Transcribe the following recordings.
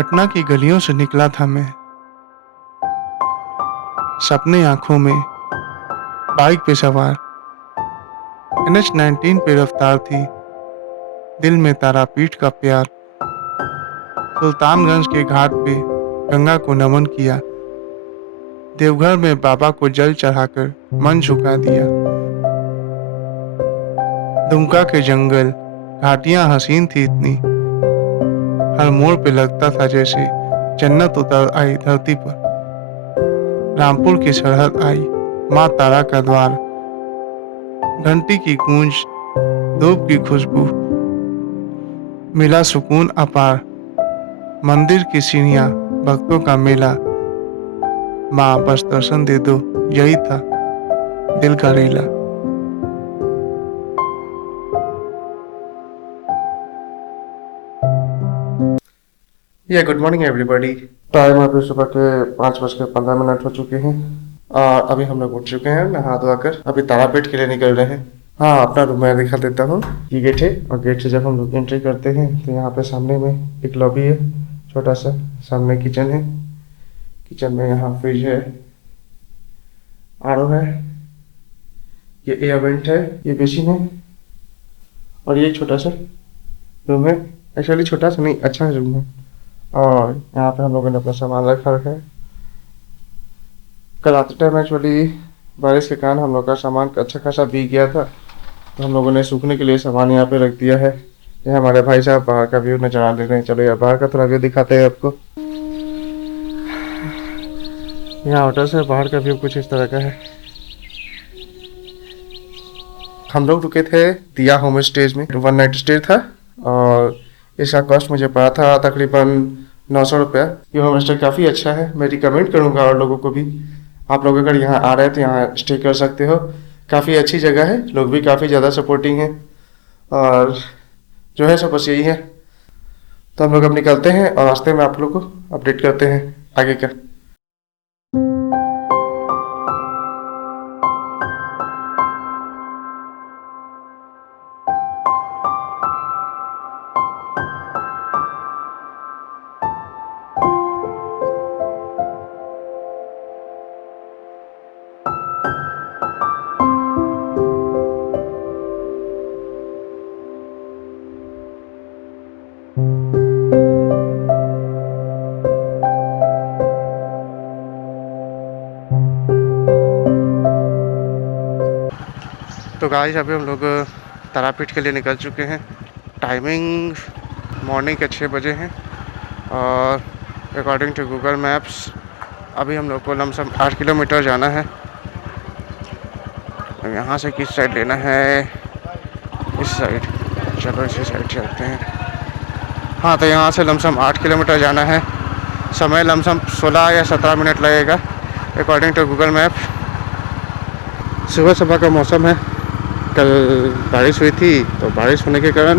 पटना की गलियों से निकला था मैं, सपने आंखों में, बाइक पे सवार। NH-19 पे रफ्तार थी, दिल में तारापीठ का प्यार। सुल्तानगंज के घाट पे गंगा को नमन किया, देवघर में बाबा को जल चढ़ाकर मन झुका दिया। दुमका के जंगल, घाटियां हसीन थी इतनी, हर मोड़ पे लगता था जैसे जन्नत उतर आई धरती पर। रामपुर की सरहद आई, माँ तारा का द्वार, घंटी की गूंज, धूप की खुशबू, मिला सुकून अपार। मंदिर की सीढ़ियां, भक्तों का मेला, माँ बस दर्शन दे दो, यही था दिल का रेला। Good morning everybody. टाइम अभी सुबह के 5:15 हो चुके हैं और अभी हम लोग उठ चुके हैं नहा धोआ कर। अभी तारापीठ के लिए निकल रहे हैं। हाँ, अपना रूम मैं दिखा देता हूँ। ये गेट है और गेट से जब हम लोग एंट्री करते हैं तो यहाँ पे सामने में एक लॉबी है, छोटा सा। सामने किचन है, किचन में यहाँ फ्रिज है, आरओ है, ये एयर वेंट है, ये बेसिन है और ये छोटा सा रूम है। एक्चुअली छोटा सा नहीं, अच्छा रूम है। और यहाँ पे हम लोगों ने अपना सामान रखा है। कल रात टाइम एक्चुअली बारिश के कारण हम लोग का सामान अच्छा खासा भीग गया था, तो हम लोगों ने सूखने के लिए सामान यहाँ पे रख दिया है। ये हमारे भाई साहब बाहर का व्यू नजर आ रहे हैं। चलो यार बाहर का थोड़ा व्यू दिखाते हैं आपको। यहाँ होटल से बाहर का व्यू कुछ इस तरह का है। हम लोग रुके थे दिया होम स्टेज में, 1 नाइट स्टे था और इसका कॉस्ट मुझे पड़ा था तकरीबन 900 रुपया। ये होम स्टे काफ़ी अच्छा है, मैं रिकमेंड करूँगा और लोगों को भी। आप लोग अगर यहाँ आ रहे हैं तो यहाँ स्टे कर सकते हो। काफ़ी अच्छी जगह है, लोग भी काफ़ी ज़्यादा सपोर्टिंग हैं और जो है सब बस यही है। तो हम लोग अब निकलते हैं और रास्ते में आप लोग को अपडेट करते हैं आगे का। तो गाइस अभी हम लोग तारापीठ के लिए निकल चुके हैं। टाइमिंग मॉर्निंग के 6 बजे हैं और अकॉर्डिंग टू गूगल मैप्स अभी हम लोग को लमसम 8 किलोमीटर जाना है। यहाँ से किस साइड लेना है? इस साइड। चलो इसी साइड चलते हैं। हाँ, तो यहाँ से लमसम 8 किलोमीटर जाना है। समय लमसम 16 या 17 मिनट लगेगा अकॉर्डिंग टू गूगल मैप। सुबह सुबह का मौसम है। कल बारिश हुई थी तो बारिश होने के कारण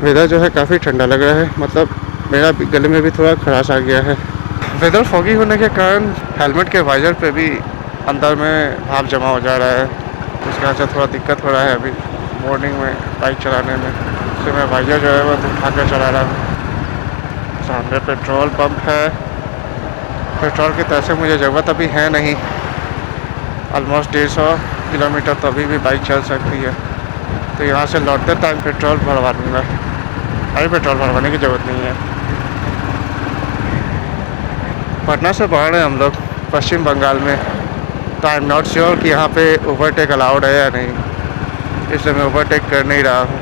वेदर जो है काफ़ी ठंडा लग रहा है। मतलब मेरा गले में भी थोड़ा खराश आ गया है। वेदर फॉगी होने के कारण हेलमेट के वाइजर पे भी अंदर में भाप जमा हो जा रहा है। उसके वजह से थोड़ा दिक्कत हो रहा है अभी मॉर्निंग में बाइक चलाने में। इसलिए मैं वाइजर जो है वो उठा कर चला रहा हूँ। सामने पेट्रोल पंप है। पेट्रोल की तरह से मुझे ज़रूरत अभी है नहीं। ऑलमोस्ट 150 किलोमीटर तो अभी भी बाइक चल सकती है। तो यहाँ से लौटते टाइम पेट्रोल भरवा दूँगा। अभी पेट्रोल भरवाने की ज़रूरत नहीं है। पटना से बाहर हैं हम लोग, पश्चिम बंगाल में। तो आई एम नॉट श्योर कि यहाँ पे ओवरटेक अलाउड है या नहीं, इसलिए मैं ओवरटेक कर नहीं रहा हूँ।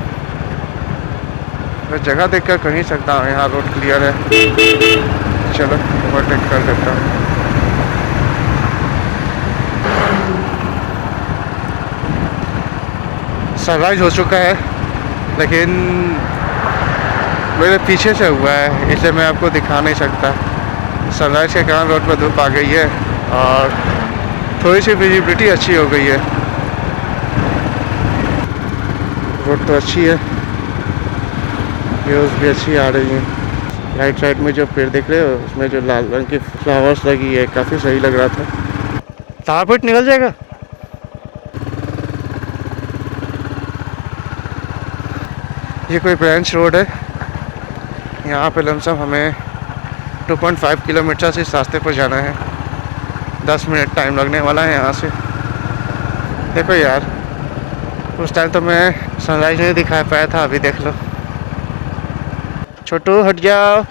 मैं जगह देख कर नहीं सकता हूँ। यहाँ रोड क्लियर है, चलो ओवरटेक कर देता हूँ। सनराइज हो चुका है लेकिन मेरे पीछे से हुआ है, इसलिए मैं आपको दिखा नहीं सकता। सनराइज के कारण रोड पर धूप आ गई है और थोड़ी सी विजिबिलिटी अच्छी हो गई है। रोड तो अच्छी है, व्यूज़ भी अच्छी आ रही हैं। राइट साइड में जो पेड़ दिख रहे हो उसमें जो लाल रंग की फ्लावर्स लगी है, काफ़ी सही लग रहा था। तारापीठ निकल जाएगा। ये कोई ब्रांच रोड है। यहाँ पे लमसम हमें 2.5 किलोमीटर से इस रास्ते पर जाना है। 10 मिनट टाइम लगने वाला है यहाँ से। देखो यार, उस टाइम तो मैं सनराइज नहीं दिखा पाया था, अभी देख लो। छोटू हट जाओ,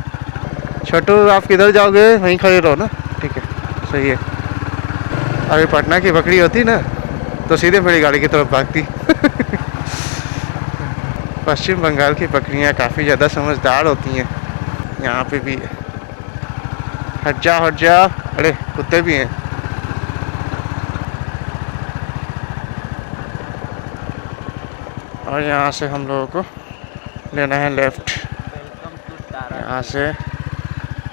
छोटू आप किधर जाओगे, वहीं खड़े रहो ना। ठीक है, सही है। अभी पटना की बकरी होती ना तो सीधे मेरी गाड़ी की तरफ भागती। पश्चिम बंगाल की बकरियां काफ़ी ज़्यादा समझदार होती हैं। यहाँ पे भी हट जा हट जा, अरे कुत्ते भी हैं। और यहाँ से हम लोगों को लेना है लेफ़्ट। यहाँ से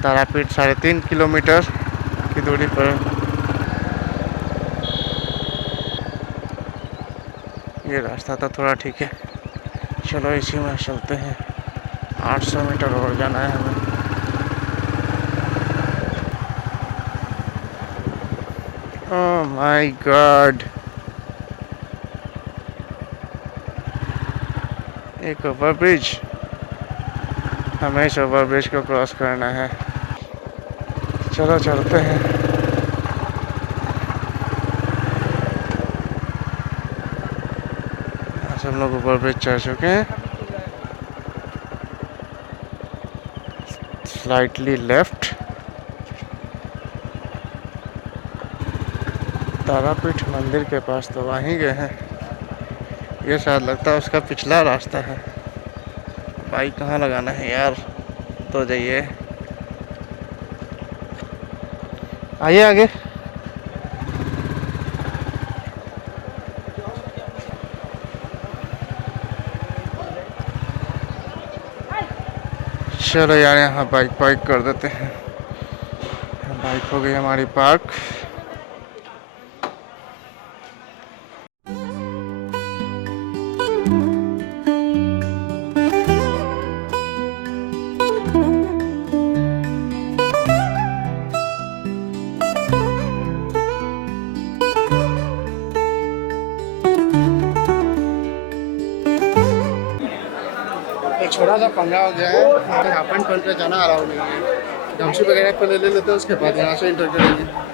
तारापीठ 3.5 किलोमीटर की दूरी पर। ये रास्ता तो थोड़ा ठीक है, चलो इसी में चलते हैं। 800 मीटर और जाना है हमें। ओह माय गॉड, एक ओवरब्रिज, हमें इस ओवरब्रिज को क्रॉस करना है। चलो चलते हैं। आज हम लोग ओवरब्रिज चढ़ चुके हैं। Slightly left. तारापीठ मंदिर के पास तो वहीं गए हैं। ये शायद लगता है उसका पिछला रास्ता है। बाइक कहाँ लगाना है यार, तो जाइए, आइए आगे। चलो यार, यहाँ बाइक पार्क कर देते हैं। बाइक हो गई हमारी पार्क। एक छोटा सा पंगा हो गया है, हाफ एंड पैंट पे जाना आ रहा हूँ नहीं है। गमछी वगैरह पहले ले लेते हैं, उसके बाद यहाँ से इंटर करेंगे।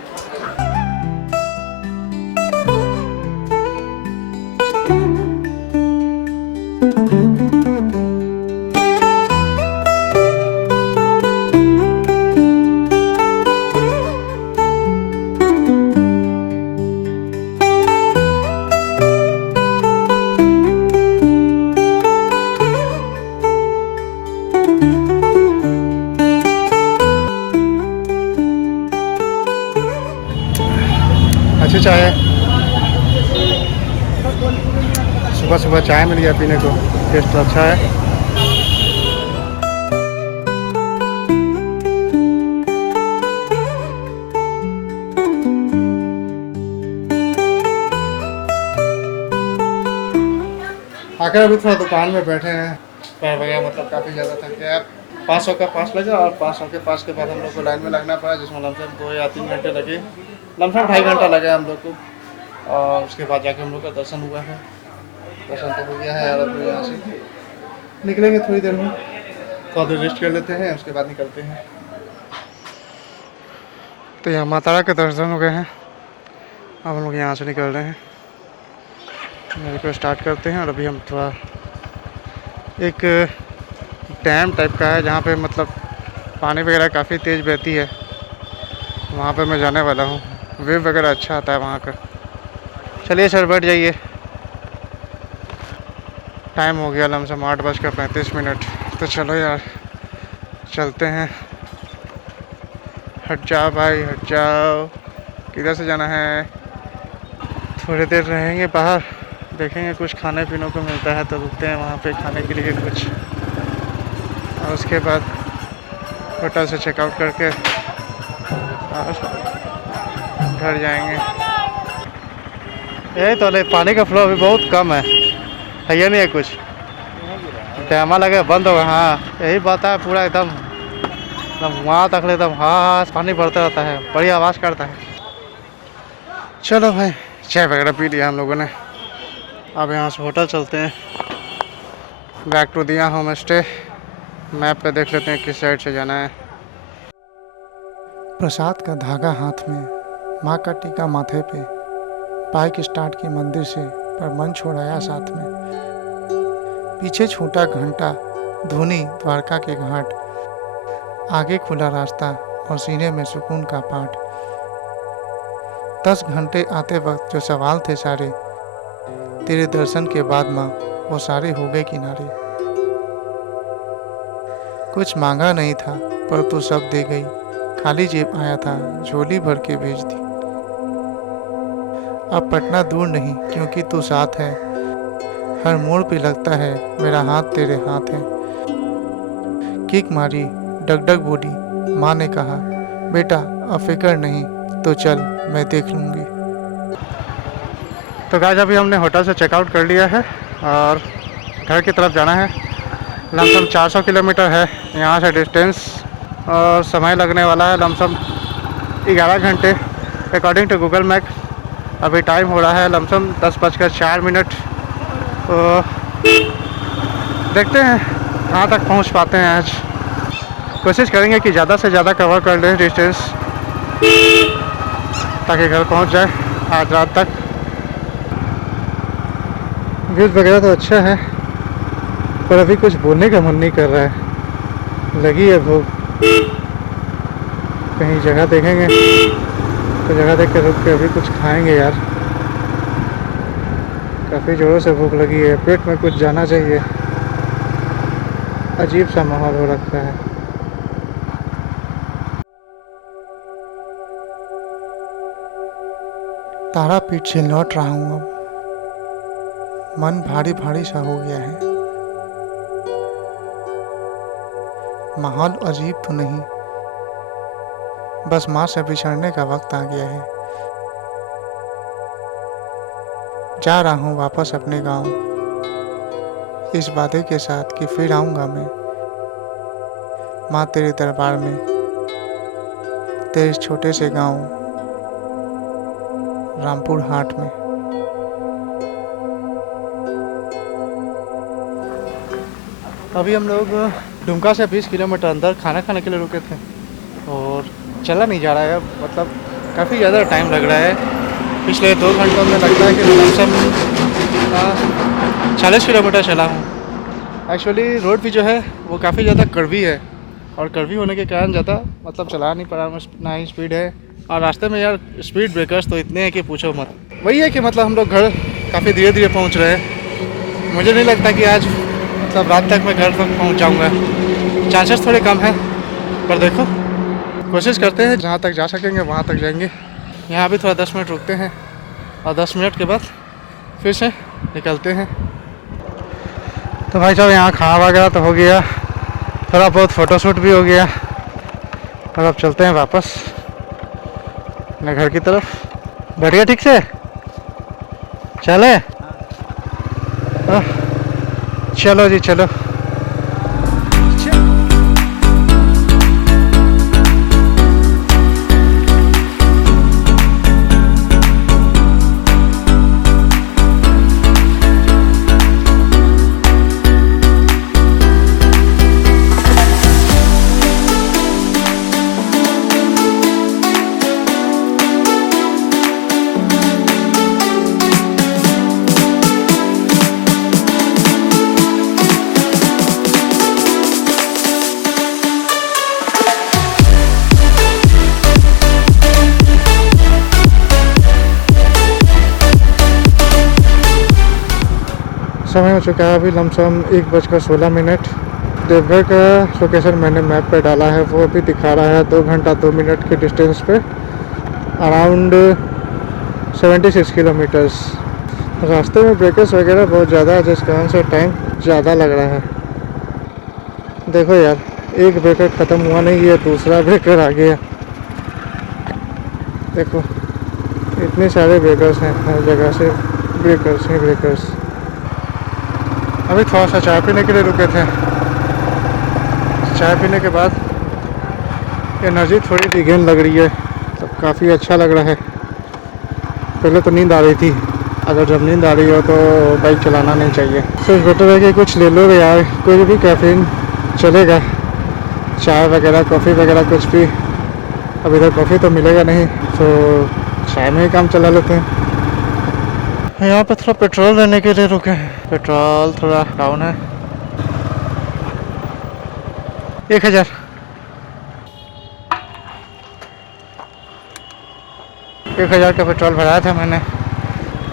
अच्छी चाय है, सुबह सुबह चाय मिल गया पीने को, टेस्ट अच्छा है। आकर अभी थोड़ा दुकान में बैठे हैं, पैर वगैरह मतलब काफ़ी ज़्यादा थक गया। 500 का पास लगा और 500 के पास के बाद हम लोग को लाइन में लगना पड़ा, जिसमें लमसम 2 या 3 घंटे लगे, लमसम 2.5 घंटा लगा हम लोग को। और उसके बाद जाके हम लोग का दर्शन हुआ है। दर्शन तो हो गया है यार। अब यहाँ से निकलेंगे थोड़ी देर में, थोड़ा देर रेस्ट कर लेते हैं, उसके बाद निकलते हैं। तो यहाँ माता रानी के दर्शन हो गए हैं, अब हम लोग यहाँ से निकल रहे हैं। मेरे को स्टार्ट करते हैं। और अभी हम थोड़ा एक डैम टाइप का है जहाँ पे मतलब पानी वगैरह काफ़ी तेज़ बहती है, वहाँ पे मैं जाने वाला हूँ। वेव वगैरह अच्छा आता है वहाँ का। चलिए सर, बैठ जाइए। टाइम हो गया लमसम 8:35। तो चलो यार, चलते हैं। हट जाओ भाई, हट जाओ। किधर से जाना है? थोड़ी देर रहेंगे बाहर, देखेंगे कुछ खाने पीने को मिलता है तो रुकते हैं वहाँ पे खाने के लिए कुछ, और उसके बाद होटल से चेकआउट करके और घर जाएंगे। यही तो ले, पानी का फ्लो अभी बहुत कम है ये नहीं है कुछ, डैमा लगे बंद हो गया। हाँ यही बात है, पूरा एकदम वहाँ तक एकदम हाँ पानी बढ़ता रहता है, बड़ी आवाज़ करता है। चलो भाई, चाय वगैरह पी लिया हम लोगों ने, अब यहाँ से होटल चलते हैं। बैक टू दिया होम स्टे। मैप पे देख लेते हैं किस साइड से जाना है। प्रसाद का धागा हाथ में, माँ का टीका माथे पे, बाइक स्टार्ट की मंदिर से, पर मन छोड़ाया साथ में। पीछे छूटा घंटा, धुनी द्वारका के घाट, आगे खुला रास्ता और सीने में सुकून का पाठ। 10 घंटे आते वक्त जो सवाल थे सारे, तेरे दर्शन के बाद माँ वो सारे हो गए किनारे। कुछ मांगा नहीं था पर तू सब दे गई, खाली जेब आया था झोली भर के भेज दी। अब पटना दूर नहीं क्योंकि तू साथ है, हर मोड़ पे लगता है मेरा हाथ तेरे हाथ है। किक मारी, डगडग बोली, माँ ने कहा बेटा अब फिक्र नहीं, तो चल मैं देख लूँगी। तो गाइस अभी हमने होटल से चेकआउट कर लिया है और घर की तरफ जाना है। लमसम 400 किलोमीटर है यहाँ से डिस्टेंस और समय लगने वाला है लमसम 11 घंटे अकॉर्डिंग टू गूगल मैप। अभी टाइम हो रहा है लमसम 10:04। तो देखते हैं कहाँ तक पहुँच पाते हैं। आज कोशिश करेंगे कि ज़्यादा से ज़्यादा कवर कर लें डिस्टेंस ताकि घर पहुँच जाए आज रात तक। व्यूज़ वगैरह तो अच्छा है पर अभी कुछ बोलने का मन नहीं कर रहा है, लगी है भूख। कहीं जगह देखेंगे तो जगह देख के रुक के अभी कुछ खाएंगे यार, काफ़ी ज़ोरों से भूख लगी है, पेट में कुछ जाना चाहिए। अजीब सा माहौल हो रखा है। तारापीठ से लौट रहा हूँ अब, मन भारी भारी सा हो गया है। माहौल अजीब तो नहीं, बस माँ से बिछड़ने का वक्त आ गया है। जा रहा हूँ वापस अपने गांव, इस वादे के साथ कि फिर आऊँगा मैं माँ तेरे दरबार में, तेरे इस छोटे से गांव रामपुर हाट में। अभी हम लोग दुमका से 20 किलोमीटर अंदर खाना खाने के लिए रुके थे और चला नहीं जा रहा है, मतलब काफ़ी ज़्यादा टाइम लग रहा है। पिछले 2 घंटों में लगता है कि लमसम 40 किलोमीटर चला हूँ। एक्चुअली रोड भी जो है वो काफ़ी ज़्यादा कड़वी है और कड़वी होने के कारण ज़्यादा मतलब चला नहीं पा रहा, ना ही स्पीड है। और रास्ते में यार स्पीड ब्रेकर्स तो इतने हैं कि पूछो मत। वही है कि मतलब हम लोग घर काफ़ी धीरे धीरे पहुँच रहे हैं। मुझे नहीं लगता कि आज मतलब रात तक मैं घर तक पहुँच जाऊँगा, चांसेस थोड़े कम हैं, पर देखो कोशिश करते हैं जहाँ तक जा सकेंगे वहाँ तक जाएंगे। यहाँ भी थोड़ा 10 मिनट रुकते हैं और 10 मिनट के बाद फिर से निकलते हैं। तो भाई साहब यहाँ खाना वगैरह तो हो गया, थोड़ा बहुत फ़ोटोशूट भी हो गया और अब चलते हैं वापस अपने घर की तरफ। बैठ गया ठीक से, चले चलो जी चलो। समय हो चुका है अभी लमसम 1:16। देवघर का लोकेशन मैंने मैप पे डाला है, वो अभी दिखा रहा है 2 घंटा 2 मिनट के डिस्टेंस पे अराउंड 76 किलोमीटर्स। रास्ते में ब्रेकर्स वगैरह बहुत ज़्यादा है जिस कारण से टाइम ज़्यादा लग रहा है। देखो यार, एक ब्रेकर ख़त्म हुआ नहीं है, दूसरा ब्रेकर आ गया। देखो इतने सारे ब्रेकर्स हैं, हर जगह से ब्रेकर्स ही ब्रेकर्स। अभी थोड़ा सा चाय पीने के लिए रुके थे, चाय पीने के बाद एनर्जी थोड़ी रिगेन लग रही है, तो काफ़ी अच्छा लग रहा है। पहले तो नींद आ रही थी, अगर जब नींद आ रही हो तो बाइक चलाना नहीं चाहिए। तो बेटर है कि कुछ ले लो यार, कोई भी कैफीन चलेगा, चाय वगैरह कॉफ़ी वगैरह कुछ भी, अब इधर कॉफ़ी तो मिलेगा नहीं, तो चाय में ही काम चला लेते हैं। यहाँ पे थोड़ा पेट्रोल लेने के लिए रुके हैं। पेट्रोल थोड़ा डाउन है। 1000 1000 का पेट्रोल भराया था मैंने।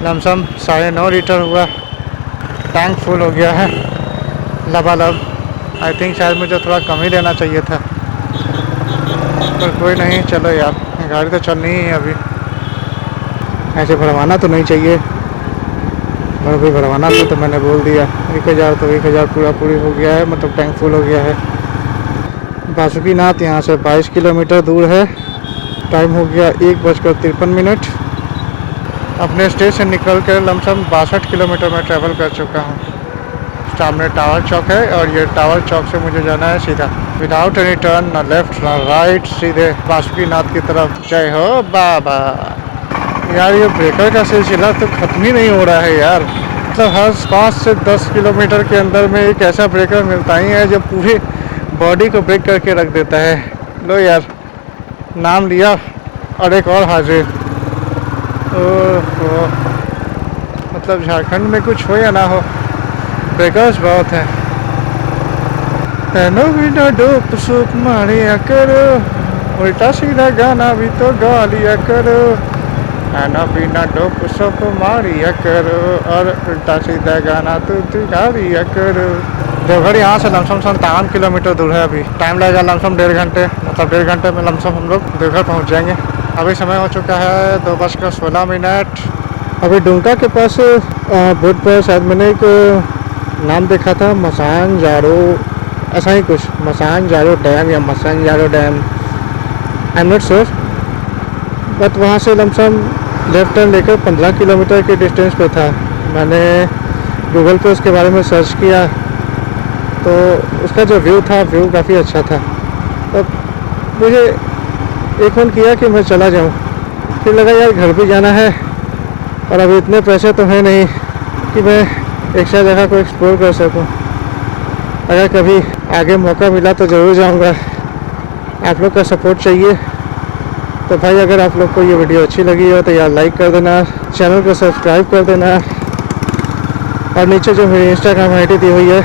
लमसम 9.5 लीटर हुआ। टैंक फुल हो गया है लबालब। आई थिंक शायद मुझे थोड़ा कम ही लेना चाहिए था, पर कोई नहीं, चलो यार, गाड़ी तो चलनी ही है अभी। ऐसे भरवाना तो नहीं चाहिए, और अभी भरवाना था तो मैंने बोल दिया। 1000 तो 1000 पूरा पूरी हो गया है, मतलब टैंक फुल हो गया है। बासुकीनाथ यहाँ से 22 किलोमीटर दूर है। टाइम हो गया 1:53। अपने स्टेशन से निकल कर लमसम 62 किलोमीटर में ट्रैवल कर चुका हूँ। सामने टावर चौक है और ये टावर चौक से मुझे जाना है सीधा, विदाउट एनी टर्न, ना लेफ्ट ना राइट, सीधे बासुकीनाथ की तरफ। जय हो बाबा। यार ये ब्रेकर का सिलसिला तो खत्म ही नहीं हो रहा है यार। मतलब हर 5 से 10 किलोमीटर के अंदर में एक ऐसा ब्रेकर मिलता ही है जो पूरी बॉडी को ब्रेक करके रख देता है। लो यार, नाम लिया और एक और हाजिर। ओह, मतलब झारखंड में कुछ हो या ना हो, ब्रेकर्स बहुत हैं। तेनो बिना डोप सूप मारिया करो, उल्टा सीधा गाना भी तो गा लिया करो। तेनो बिना डोप सूप मारिया करो और उल्टा सीधा गाना तो गा लिया करो। देवघर यहाँ से लमसम 57 किलोमीटर दूर है। अभी टाइम लगेगा लमसम 1.5 घंटे, मतलब 1.5 घंटे में लमसम हम लोग देवघर पहुँच जाएंगे। अभी समय हो चुका है 2:16। अभी डुमका के पास बोर्ड पर शायद मैंने एक नाम देखा था, मसांजारो, ऐसा ही कुछ, मसांजारो डैम या मसांजारो dam, I am not sure. But वहाँ से लमसम लेफ्ट टर्न लेकर 15 किलोमीटर के डिस्टेंस पे था। मैंने गूगल पे उसके बारे में सर्च किया तो उसका जो व्यू था, व्यू काफ़ी अच्छा था। तब मुझे एक मन किया कि मैं चला जाऊँ। फिर लगा यार घर भी जाना है और अभी इतने पैसे तो हैं नहीं कि मैं एक सा जगह को एक्सप्लोर कर सकूं। अगर कभी आगे मौका मिला तो ज़रूर जाऊंगा। आप लोग का सपोर्ट चाहिए। तो भाई अगर आप लोग को ये वीडियो अच्छी लगी हो तो यार लाइक कर देना, चैनल को सब्सक्राइब कर देना, और नीचे जो मेरी इंस्टाग्राम आईडी दी हुई है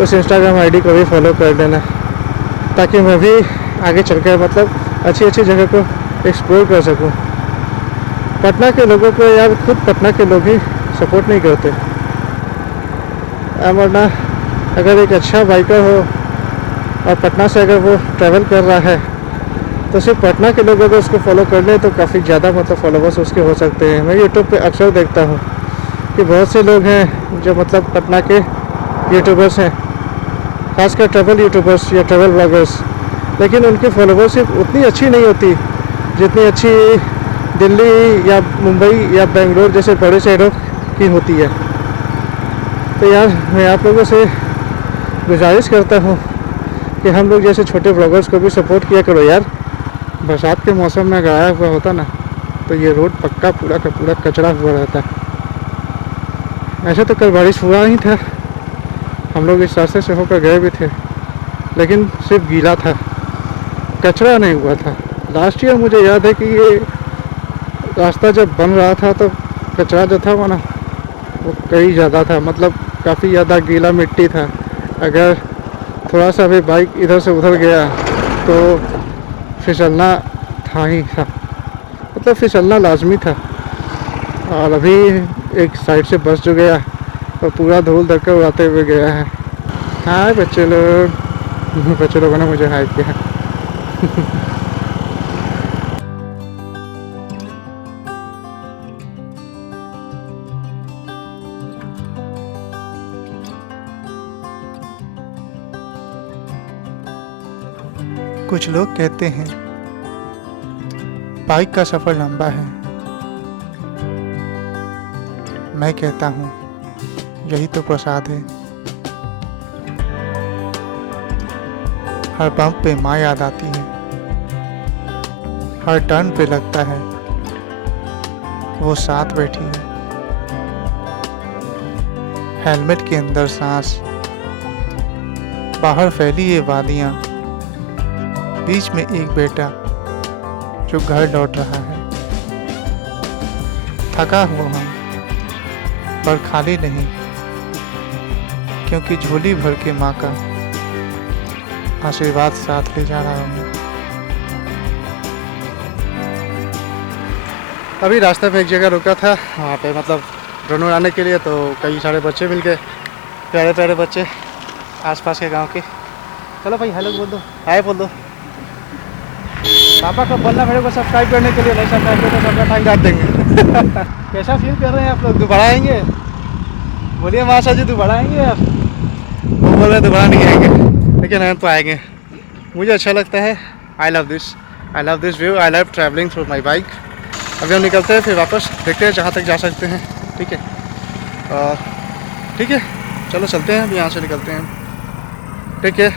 उस इंस्टाग्राम आईडी को भी फॉलो कर देना, ताकि मैं भी आगे चलकर मतलब अच्छी अच्छी जगह को एक्सप्लोर कर सकूं। पटना के लोगों को यार, खुद पटना के लोग ही सपोर्ट नहीं करते, वरना अगर एक अच्छा बाइकर हो और पटना से अगर वो ट्रैवल कर रहा है तो सिर्फ पटना के लोग अगर उसको फॉलो कर लें तो काफ़ी ज़्यादा मतलब फॉलोवर्स उसके हो सकते हैं। मैं यूट्यूब पे अक्सर देखता हूँ कि बहुत से लोग हैं जो मतलब पटना के यूट्यूबर्स हैं, खासकर ट्रैवल यूट्यूबर्स या ट्रैवल ब्लॉगर्स, लेकिन उनकी फॉलोवरशिप उतनी अच्छी नहीं होती जितनी अच्छी दिल्ली या मुंबई या बेंगलोर जैसे बड़े शहरों की होती है। तो यार मैं आप लोगों से गुजारिश करता हूँ कि हम लोग जैसे छोटे ब्लॉगर्स को भी सपोर्ट किया करो यार। बरसात के मौसम में गाया हुआ होता ना तो ये रोड पक्का पूरा का पूरा कचरा हुआ रहता। ऐसे तो कल बारिश हुआ ही था, हम लोग इस रास्ते से होकर गए भी थे, लेकिन सिर्फ गीला था, कचरा नहीं हुआ था। लास्ट ईयर मुझे याद है कि ये रास्ता जब बन रहा था तो कचरा जो था वो ना वो कई ज़्यादा था, मतलब काफ़ी ज़्यादा गीला मिट्टी था। अगर थोड़ा सा भी बाइक इधर से उधर गया तो फिसलना था ही था, मतलब फिसलना लाजमी था। और अभी एक साइड से बस जो गया तो पूरा धूल धक्का उड़ाते हुए गया है। हाय बच्चे लोग, बच्चे लोगों ने मुझे हाय किया। कुछ लोग कहते हैं बाइक का सफ़र लंबा है, मैं कहता हूँ यही तो प्रसाद है। हर पंप पे माँ याद आती है, हर टर्न पे लगता है वो साथ बैठी है। हेलमेट के अंदर सांस, बाहर फैली ये वादियाँ, बीच में एक बेटा जो घर लौट रहा है। थका हुआ हूँ पर खाली नहीं, क्योंकि झोली भर के माँ का आशीर्वाद साथ ले जा रहा हूँ। अभी रास्ते पे एक जगह रुका था, वहाँ पे मतलब ड्रोन उड़ाने के लिए, तो कई सारे बच्चे मिल गए, प्यारे प्यारे बच्चे आसपास के गांव के। चलो भाई हेलो बोल दो, हाय बोल दो। पापा को बोलना मेरे को सब्सक्राइब करने के लिए, नहीं सब्सक्राइब करते तो अपना टाइम काट देंगे। कैसा फील कर रहे हैं आप लोग? दोबारा आएंगे? बोलिए माशा जी दोबारा आएंगे आप? वो बोल रहे दोबारा नहीं आएंगे, लेकिन हम तो आएंगे। मुझे अच्छा लगता है। I love this view, I love travelling through my bike. अभी हम निकलते हैं, फिर वापस देखते हैं जहाँ तक जा सकते हैं। ठीक है, और ठीक है चलो चलते हैं, अभी यहाँ से निकलते हैं। ठीक है।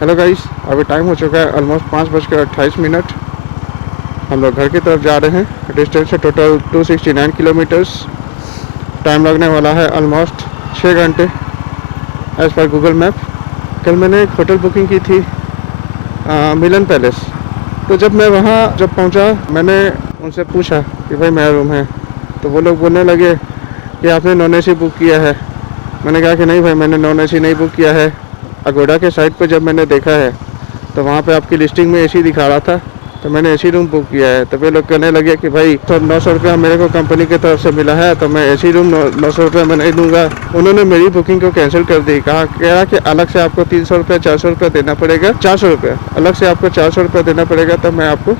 हेलो गाइस, अभी टाइम हो चुका है ऑलमोस्ट 5:28। हम लोग घर की तरफ जा रहे हैं। डिस्टेंस है टोटल 269 किलोमीटर्स। टाइम लगने वाला है ऑलमोस्ट 6 घंटे एज़ पर गूगल मैप। कल मैंने एक होटल बुकिंग की थी मिलन पैलेस। तो जब मैं वहाँ पहुँचा, मैंने उनसे पूछा कि भाई मेरा रूम है, तो वो लोग बोलने लगे कि आपने नॉन AC बुक किया है। मैंने कहा कि नहीं भाई, मैंने नॉन AC नहीं बुक किया है। अगोड़ा के साइट पर जब मैंने देखा है तो वहाँ पे आपकी लिस्टिंग में AC दिखा रहा था, तो मैंने AC रूम बुक किया है। तब ये लोग कहने लगे कि भाई 900 रुपया मेरे को कंपनी की तरफ से मिला है, तो मैं AC रूम 900 रुपये मैं नहीं दूंगा। उन्होंने मेरी बुकिंग को कैंसिल कर दी। कह रहा कि अलग से आपको 300 रुपये 400 रुपये देना पड़ेगा, 400 रुपये अलग से आपको 400 रुपये देना पड़ेगा, तब मैं आपको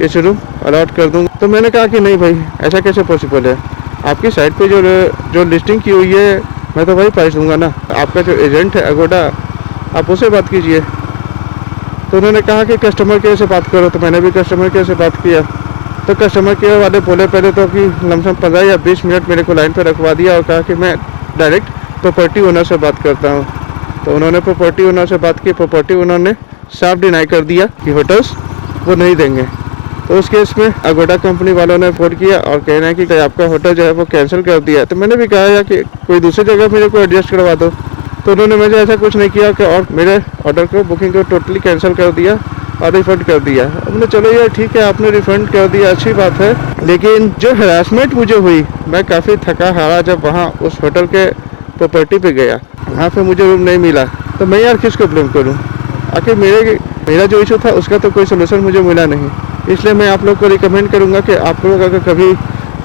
AC रूम अलॉट कर दूँगा। तो मैंने कहा कि नहीं भाई, ऐसा कैसे पॉसिबल है? आपकी साइट पर जो लिस्टिंग की हुई है, मैं तो वही प्राइस दूंगा ना। आपका जो एजेंट है अगोड़ा, आप उससे बात कीजिए। तो उन्होंने कहा कि कस्टमर केयर से बात करो, तो मैंने भी कस्टमर केयर से बात किया। तो कस्टमर केयर वाले बोले पहले तो कि लमसम 15 या 20 मिनट मेरे को लाइन पर रखवा दिया और कहा कि मैं डायरेक्ट प्रॉपर्टी ओनर से बात करता हूँ। तो उन्होंने प्रॉपर्टी ओनर से बात की। प्रॉपर्टी ओनर ने साफ डिनाई कर दिया कि होटल्स वो नहीं देंगे। तो उस केस में अगोड़ा कंपनी वालों ने फ़ोन किया और कह रहे हैं कि आपका होटल जो है वो कैंसिल कर दिया। तो मैंने भी कहा कि कोई दूसरी जगह मेरे को एडजस्ट करवा दो। तो उन्होंने मुझे ऐसा कुछ नहीं किया कि और मेरे ऑर्डर को, बुकिंग को टोटली कैंसिल कर दिया और रिफ़ंड कर दिया। हमने चलो यार ठीक है, आपने रिफ़ंड कर दिया, अच्छी बात है। लेकिन जो हरासमेंट मुझे हुई, मैं काफ़ी थका हारा जब वहाँ उस होटल के प्रॉपर्टी पे गया, वहाँ पे मुझे रूम नहीं मिला, तो मैं यार किसको ब्लेम करूँ? आखिर मेरा जो इशू था उसका तो कोई सोल्यूशन मुझे मिला नहीं। इसलिए मैं आप लोग को रिकमेंड करूँगा कि आप लोग अगर कभी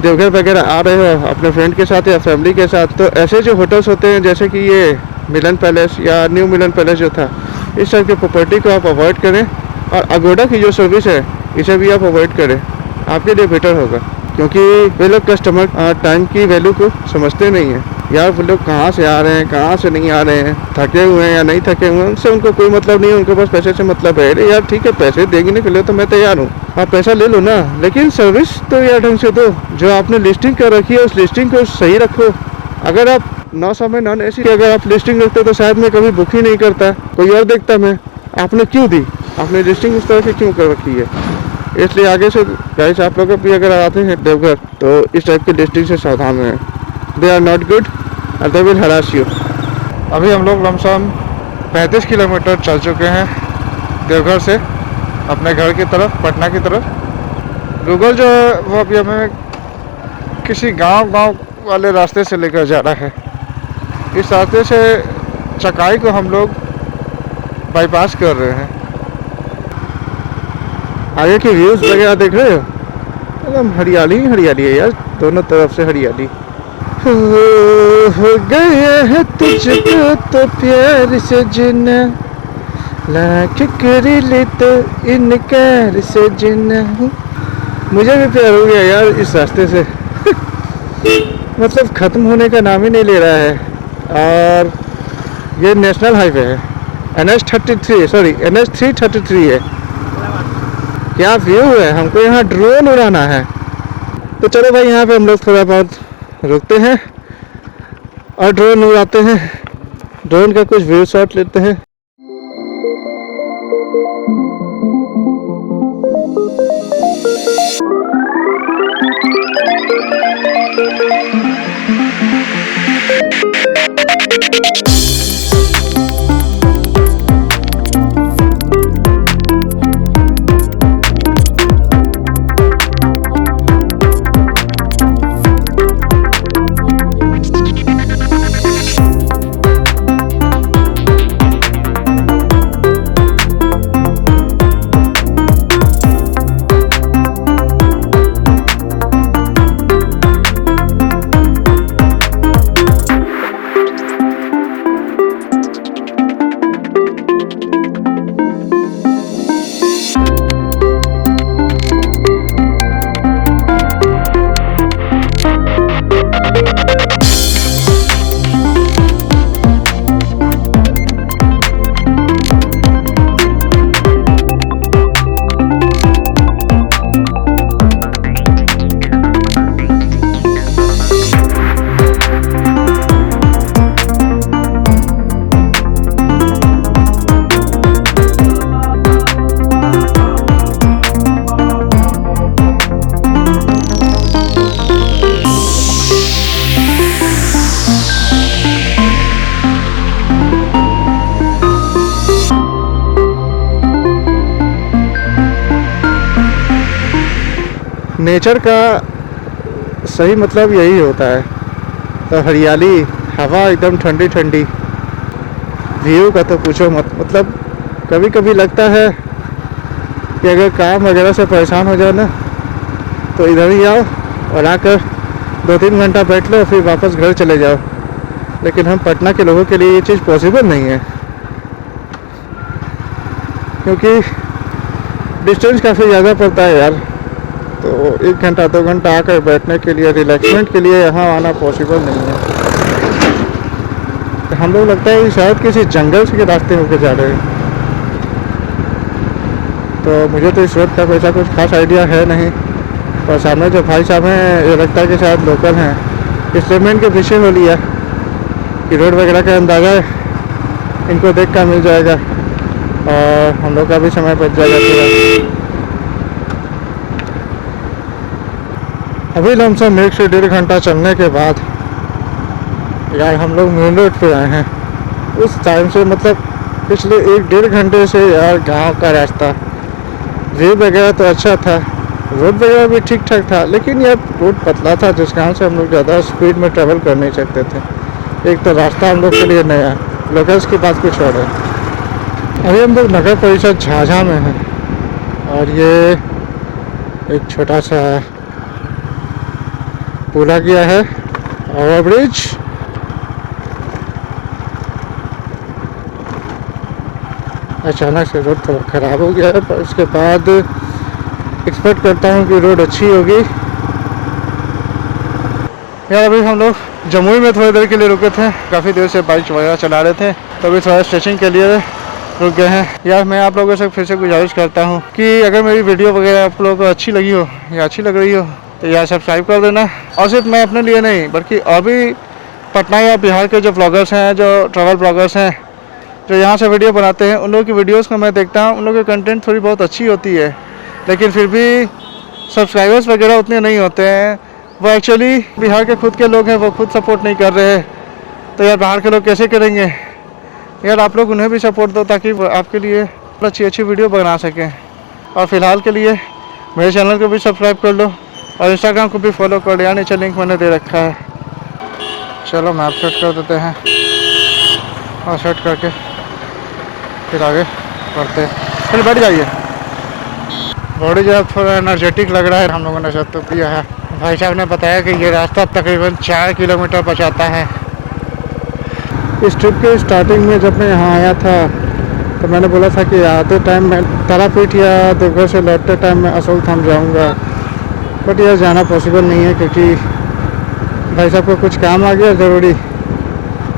देवघर वगैरह आ रहे हो अपने फ्रेंड के साथ या फैमिली के साथ, तो ऐसे जो होटल्स होते हैं जैसे कि ये मिलन पैलेस या न्यू मिलन पैलेस जो था, इस टाइप की प्रॉपर्टी को आप अवॉइड करें। और अगोड़ा की जो सर्विस है इसे भी आप अवॉइड करें, आपके लिए बेटर होगा। क्योंकि वे लोग कस्टमर टाइम की वैल्यू को समझते नहीं हैं। यार वो लोग कहाँ से आ रहे हैं, कहाँ से नहीं आ रहे हैं, थके हुए हैं या नहीं थके हुए हैं, उनसे उनको कोई मतलब नहीं है। उनको बस पैसे से मतलब है। अरे यार ठीक है, पैसे देने के लिए तो मैं तैयार हूँ, आप पैसा ले लो ना, लेकिन सर्विस तो यार ढंग से दो। जो आपने लिस्टिंग कर रखी है उस लिस्टिंग को सही रखो। अगर आप 900 में नॉन AC की अगर आप लिस्टिंग रखते तो शायद मैं कभी बुक ही नहीं करता, कोई और देखता मैं। आपने क्यों दी? आपने लिस्टिंग इस तरह की क्यों कर रखी है? इसलिए आगे से गाइस आप लोग भी अगर आते हैं देवघर तो इस टाइप की लिस्टिंग से सावधान रहें। दे आर नॉट गुड और दे विल हरास यू। अभी हम लोग लमसम 35 किलोमीटर चल चुके हैं देवघर से अपने घर की तरफ, पटना की तरफ। गूगल जो है वो अभी हमें किसी गांव वाले रास्ते से लेकर जा रहा है। इस रास्ते से चकाई को हम लोग बाईपास कर रहे हैं। आगे की व्यूज वगैरह देख रहे हो, एकदम हरियाली ही हरियाली है यार, दोनों तरफ से हरियाली। हो गए है तुझको तो प्यार से जीना, लाख कर ले तो इनकार से जीना। मुझे भी प्यार हो गया यार इस रास्ते से। मतलब ख़त्म होने का नाम ही नहीं ले रहा है। और ये नेशनल हाईवे है, NH 333 है। क्या व्यू है, हमको यहाँ ड्रोन उड़ाना है। तो चलो भाई, यहाँ पे हम लोग थोड़ा बहुत रुकते हैं और ड्रोन उड़ाते हैं। ड्रोन का कुछ व्यू शॉट लेते हैं। नेचर का सही मतलब यही होता है, तो हरियाली, हवा एकदम ठंडी ठंडी, व्यू का तो पूछो मत। मतलब कभी कभी लगता है कि अगर काम वगैरह से परेशान हो जाओ ना, तो इधर ही आओ और आकर 2-3 घंटा बैठ लो, फिर वापस घर चले जाओ। लेकिन हम पटना के लोगों के लिए ये चीज़ पॉसिबल नहीं है, क्योंकि डिस्टेंस काफ़ी ज़्यादा पड़ता है यार। तो 1 घंटा 2 घंटा आकर बैठने के लिए, रिलैक्समेंट के लिए यहाँ आना पॉसिबल नहीं है। हम लोग लगता है कि शायद किसी जंगल के रास्ते होकर जा रहे हैं। तो मुझे तो इस रोड का वैसा कुछ खास आइडिया है नहीं, और सामने जो भाई साहब हैं ये लगता है कि शायद लोकल हैं, इसलिए मैं इनके पीछे हो लिया कि रोड वगैरह का अंदाज़ा इनको देख कर मिल जाएगा और हम लोग का भी समय बच जाएगा थोड़ा। अभी लमसम 1 से 1.5 घंटा चलने के बाद यार हम लोग मेन रोड पे आए हैं। उस टाइम से मतलब पिछले 1-1.5 घंटे से यार गांव का रास्ता, व्यू वगैरह तो अच्छा था, रोड वगैरह भी ठीक ठाक था, लेकिन यार रोड पतला था जिस कारण से हम लोग ज़्यादा स्पीड में ट्रैवल कर नहीं सकते थे। एक तो रास्ता हम लोग के लिए नया, लोकल्स की बात कुछ और है। अभी हम लोग नगर परिषद झाझा में हैं और ये एक छोटा सा पुला गया है, ओवर ब्रिज। अचानक से रोड थोड़ा ख़राब हो गया है, पर उसके बाद एक्सपेक्ट करता हूँ कि रोड अच्छी होगी। यार अभी हम लोग जमुई में थोड़ी देर के लिए रुके थे, काफ़ी देर से बाइक वगैरह चला रहे थे, तो अभी थोड़ा स्ट्रेचिंग के लिए रुक गए हैं। यार मैं आप लोगों से फिर से गुजारिश करता हूँ कि अगर मेरी वीडियो वगैरह आप लोगों को अच्छी लगी हो या अच्छी लग रही हो तो यार सब्सक्राइब कर देना। और सिर्फ मैं अपने लिए नहीं बल्कि और भी पटना या बिहार के जो ब्लॉगर्स हैं, जो ट्रैवल ब्लॉगर्स हैं, जो यहाँ से वीडियो बनाते हैं, उन लोगों की वीडियोस को मैं देखता हूँ। उन लोगों की कंटेंट थोड़ी बहुत अच्छी होती है, लेकिन फिर भी सब्सक्राइबर्स वगैरह उतने नहीं होते हैं। वो एक्चुअली बिहार के खुद के लोग हैं, वो खुद सपोर्ट नहीं कर रहे हैं, तो यार बाहर के लोग कैसे करेंगे। यार आप लोग उन्हें भी सपोर्ट दो ताकि वो आपके लिए अच्छी वीडियो बना सकें। और फिलहाल के लिए मेरे चैनल को भी सब्सक्राइब कर लो और इंस्टाग्राम को भी फॉलो कर लो, यार नीचे लिंक मैंने दे रखा है। चलो मैप सेट कर देते हैं और सेट करके फिर आगे बढ़ते हैं। चलो बैठ जाइए। बॉडी जो है थोड़ा एनर्जेटिक लग रहा है, हम लोगों ने सब तो पिया है। भाई साहब ने बताया कि ये रास्ता तकरीबन 4 किलोमीटर बचाता है। इस ट्रिप के स्टार्टिंग में जब मैं यहाँ आया था तो मैंने बोला था कि आते टाइम मैं तारापीठ या देवघर से लौटते टाइम मैं असोलधाम जाऊँगा, बट यह जाना पॉसिबल नहीं है क्योंकि भाई साहब को कुछ काम आ गया ज़रूरी,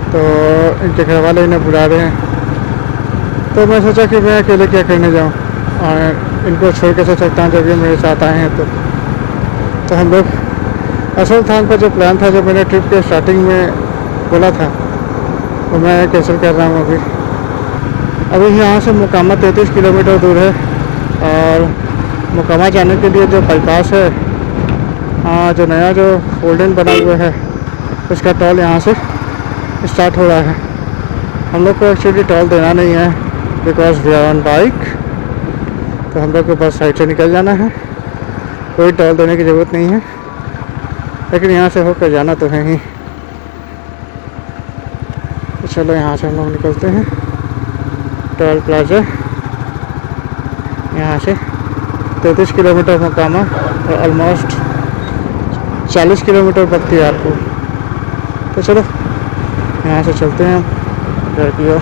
तो इनके घर वाले इन्हें बुला रहे हैं। तो मैं सोचा कि मैं अकेले क्या करने जाऊँ और इनको छोड़ कैसे सकता हूँ जब ये मेरे साथ आए हैं। तो हम लोग असोलधाम का जो प्लान था, जो मैंने ट्रिप के स्टार्टिंग में बोला था, तो मैं कैंसिल कर रहा हूँ अभी यहाँ से मोकामा 33 किलोमीटर दूर है। और मोकामा जाने के लिए जो बाईपास है, जो नया जो फोल्डन बना हुआ है, उसका टोल यहाँ से स्टार्ट हो रहा है। हम लोग को एक्चुअली टोल देना नहीं है because we are on bike, तो हम लोग को बस साइड से निकल जाना है, कोई टोल देने की ज़रूरत नहीं है। लेकिन यहाँ से होकर जाना तो है ही। तो चलो यहाँ से हम लोग निकलते हैं टोल प्लाजा। यहाँ से 33 किलोमीटर मोकामा और ऑलमोस्ट 40 किलोमीटर बख्तियारपुर। तो चलो यहाँ से चलते हैं घर की ओर।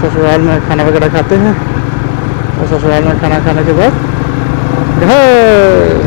ससुराल में खाना वगैरह खाते हैं और ससुराल में खाना खाने के बाद घर।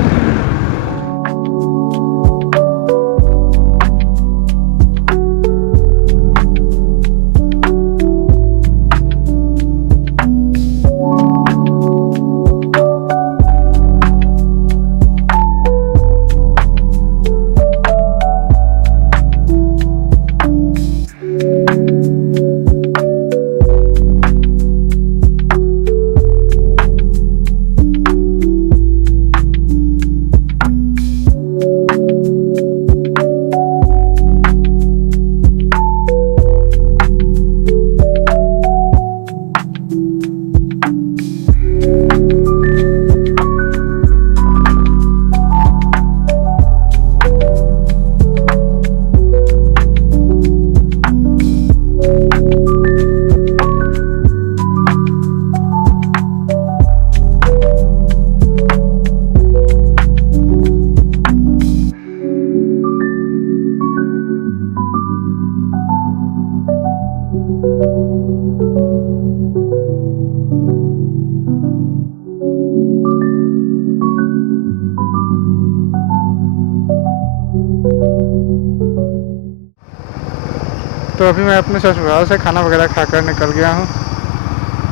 तो अभी मैं अपने ससुराल से खाना वगैरह खाकर निकल गया हूँ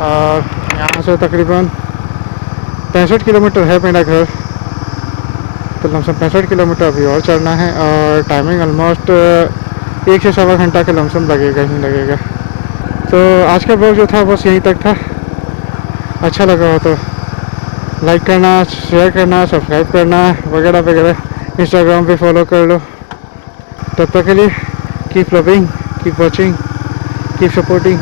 और यहाँ से तकरीबन 65 किलोमीटर है मेरा घर। तो लमसम 65 किलोमीटर अभी और चढ़ना है और टाइमिंग ऑलमोस्ट 1 से सवा घंटा के लमसम लगेगा ही लगेगा। तो आज का ब्लॉग जो था बस यहीं तक था। अच्छा लगा हो तो लाइक करना, शेयर करना, सब्सक्राइब करना वगैरह वगैरह। इंस्टाग्राम पे फॉलो कर लो। तब तक के लिए keep loving, keep watching, keep supporting.